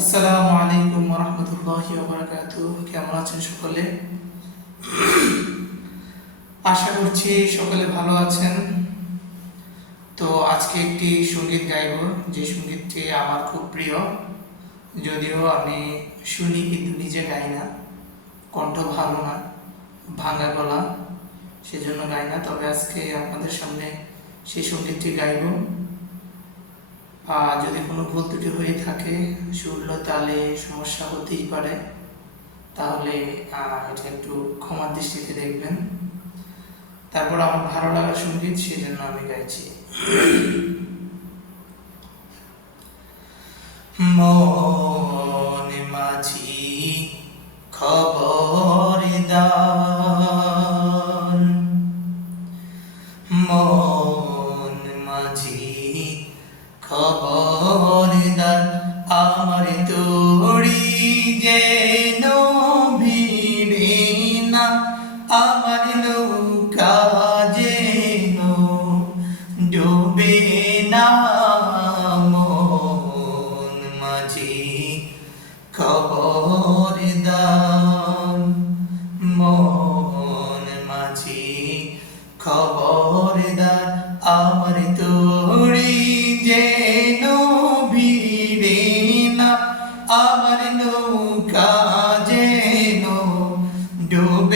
আসসালামু আলাইকুম রহমতুল্লাহি বারাকাতু কেমন আছেন সকলে? আশা করছি সকলে ভালো আছেন। তো আজকে একটি সংগীত গাইব। যে সঙ্গীতটি আমার খুব প্রিয়। যদিও আমি শুনি কিন্তু নিজে গাই না। কণ্ঠ ভালো না, ভাঙা গলা, সেজন্য গাই না। তবে আজকে আপনাদের সামনে সেই সঙ্গীতটি গাইব। যদি কোনো ভুল ত্রুটি হয়ে থাকে সুরল তালে সমস্যা হতেই পারে, তাহলে এটা একটু ক্ষমার দৃষ্টিতে দেখবেন। তারপর আমার ভালো লাগার সংগীত সেই জন্য আমি গাইছি। তোড়ি যেন ভিড়ে না, আমার নৌকা যেন ডুবে না, মন মাঝি খবরদার মন মাঝি খবরদার আমার তোড়ি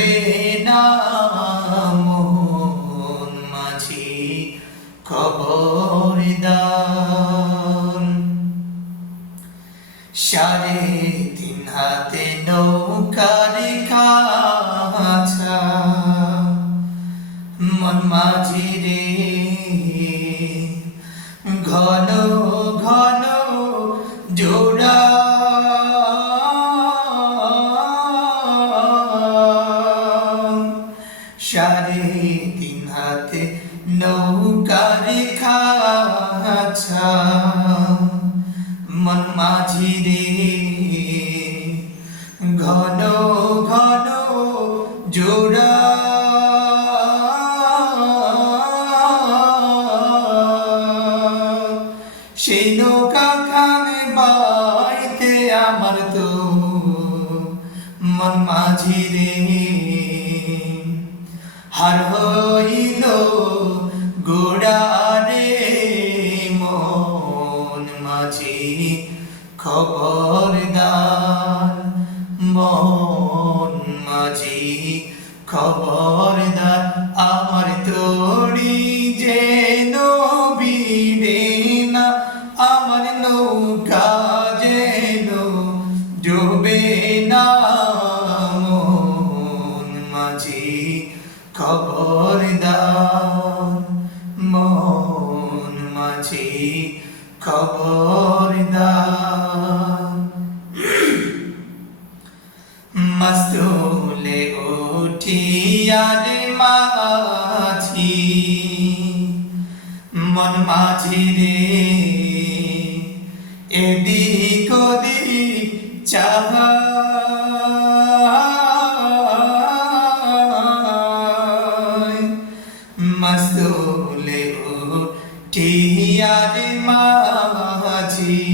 ডুবে না মন মাঝি খবরদার। সাড়ে তিন হাতে মন মাঝি রে ঘন ঘন সাড়ে তিন হাতে খাছা মন মাঝি রে, ঘন ঘন জোড়া। সেই নৌকা আমার তো মন মাঝি রে। হার হইল গোড়ারে মন মাঝি খবরদার মন মাঝি খবরদার মাঝি খবরদার। মস্তুলে উঠিয়ারে মাঝি মন মাঝি রে এদিক ওদিক চাহাই মাঝি,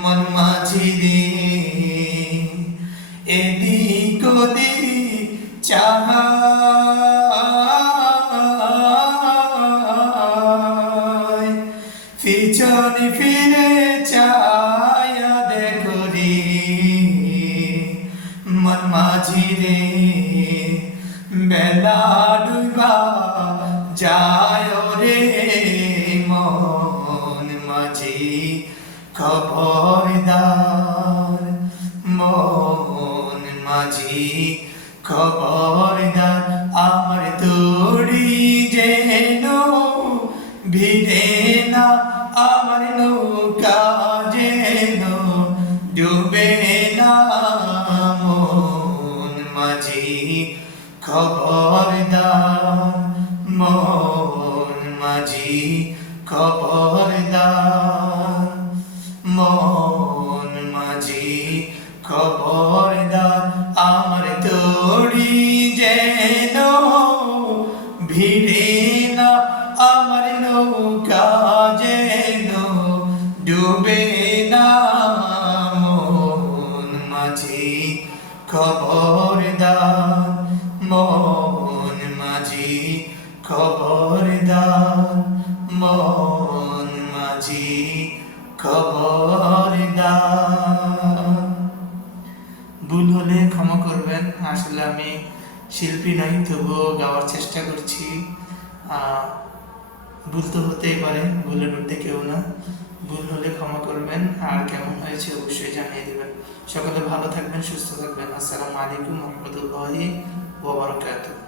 মন মাঝি রে এদিক ওদিক চাহাই। পিছনে ফিরে চায়া দেখো রে, মন মাঝি রে, বেলা খবরদার মন মাঝি খবরদার আমার তোড়ি যেন ভিড়ে না, আমার নৌকা যেন ডুবে না। মন মাঝি খবরদার মন মাঝি খবরদার, মন মাঝি খবরদার, আমার তড়ি যেন ভিড়ে না, আমার নৌকা যেন ডুবে না। মন মাঝি খবরদার, মন মাঝি খবর হলে ক্ষমা করবেন। আসলে আমি শিল্পী নই, তবুও গাওয়ার চেষ্টা করছি। ভুল তো হতেই পারে, ভুলের মধ্যে কেউ না। ভুল হলে ক্ষমা করবেন, আর কেমন হয়েছে অবশ্যই জানিয়ে দেবেন। সকলে ভালো থাকবেন, সুস্থ থাকবেন। আসসালামু আলাইকুম, রহমতুল্লাহি ওয়া বারাকাতুহু।